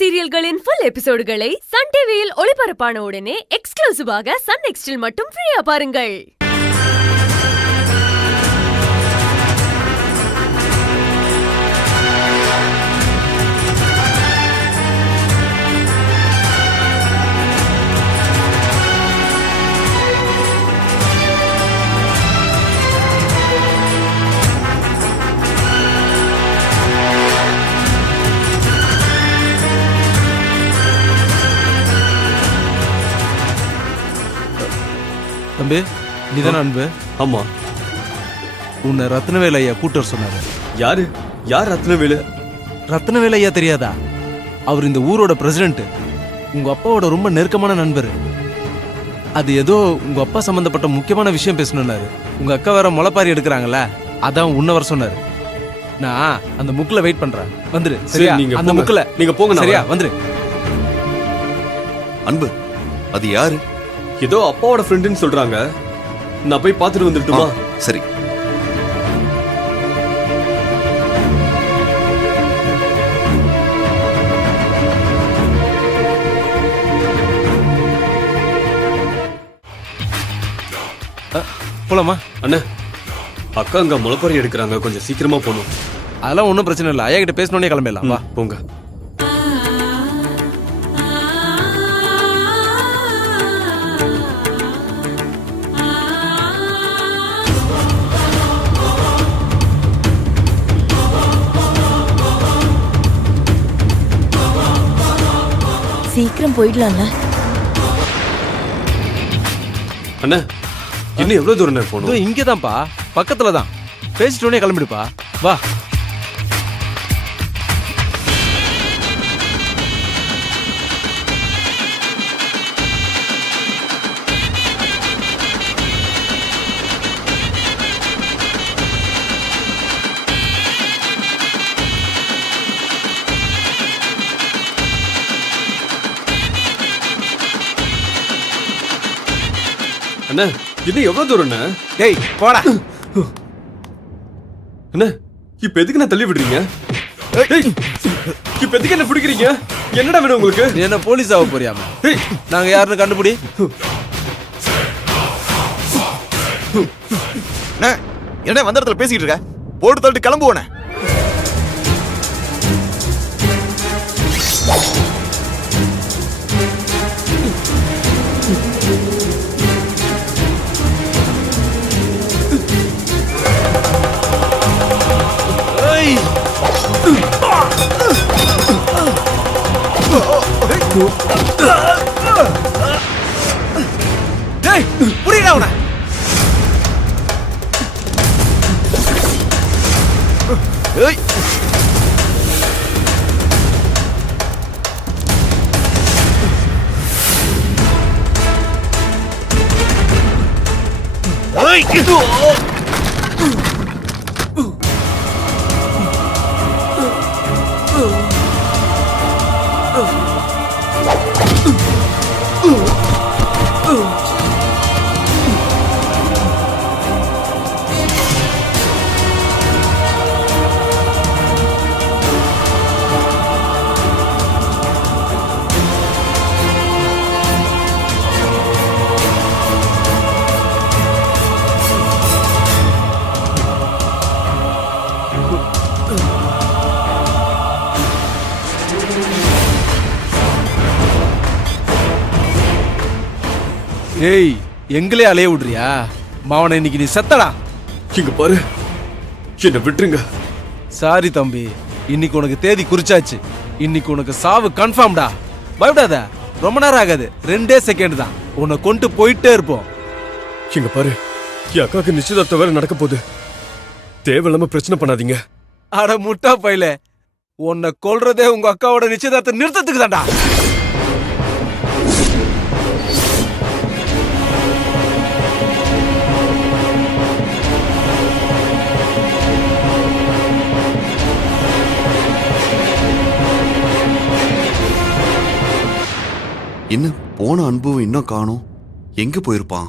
சீரியல்களின் full எபிசோடுகளை Sun டிவியில் ஒளிபரப்பான உடனே எக்ஸ்க்ளூசிவாக சன் நெக்ஸ்டில் மட்டும் ஃப்ரீயா பாருங்கள். தம்பி, நீதான அன்பு? ஆமா. உன்னை ரத்னவேல் ஐயா கூட்டர் சொன்னாரு. யாரு? யார் ரத்னவேலு? ரத்னவேல் ஐயா தெரியாதா? அவர் இந்த ஊரோட பிரசிடென்ட். உங்க அப்பாவோட ரொம்ப நெருக்கமான நண்பர். அது ஏதோ உங்க அப்பா சம்பந்தப்பட்ட முக்கியமான விஷயம் பேசணும்னாரு. உங்க அக்கா வேற முளைப்பாரி எடுக்கிறாங்கல்ல, அதான் உன்ன வர சொன்னாரு. நான் அந்த முக்குல வெயிட் பண்றேன். வந்துரு. சரியா? அந்த முக்குல நீங்க போங்க. சரியா? வந்துரு. அன்பு, அது யாரு? ஏதோ அப்பாவோட ஃப்ரெண்டுன்னு சொல்றாங்க. நான் போய் பார்த்துட்டு வந்துட்டுமா? சரி. போலாமா? அண்ணா, அக்கா அங்க முளைப்பாரி எடுக்கிறாங்க, கொஞ்சம் சீக்கிரமா போகணும். அதெல்லாம் ஒன்றும் பிரச்சனை இல்லை. ஐயா கிட்ட பேசணுன்னே கிளம்பிடலாம். வா போங்க. சீக்கிரம் போயிடலாம்ல. அண்ணா, இன்னும் எவ்வளவு தூரம் போகணும்? இங்கதான்ப்பா, பக்கத்துல தான். பேசிட்டோன்னே கிளம்பிடுப்பா. வா. அண்ணா, இன்னும் எவ்வளவு தூரம்? டேய் போடா. அண்ணா, இப்ப எதுக்கு நான் தள்ளி விடுறீங்க? இப்ப எதுக்கு என்ன பிடிக்கிறீங்க? என்னடா வேணும் உங்களுக்கு? நீ என்ன போலீஸ் ஆக போறியாமா? நாங்க யாருன்னு கண்டுபிடி. என்ன வந்த இடத்துல பேசிக்கிட்டு இருக்க? போட்டு தள்ளிட்டு கிளம்புவோனே. டேய், புரியடா உன. ஏய், ஏய், எங்களே அலைய விடுறியா? மாவன, இன்னைக்கு நீ செத்தடா. இங்க பாரு, என்ன விட்டுருங்க. சாரி தம்பி, இன்னைக்கு உனக்கு தேதி குறிச்சாச்சு. இன்னைக்கு உனக்கு சாவு கன்ஃபார்ம்டா. பயப்படாத, ரொம்ப நேரம் ஆகாது. 2 செகண்ட் தான். உன்னை கொண்டு போயிட்டே இருப்போம். இங்க பாரு, என் அக்காவுக்கு நிச்சயதார்த்தம் வேற நடக்க போகுது. தேவையில்லாம பிரச்சனை பண்ணாதீங்க. அட முட்டா பையல, உன்னை கொல்றதே உங்க அக்காவோட நிச்சயதார்த்தம் நிறுத்தத்துக்கு தான்டா. என்ன போன அன்பு இன்னும் காணோம்? எங்க போயிருப்பான்?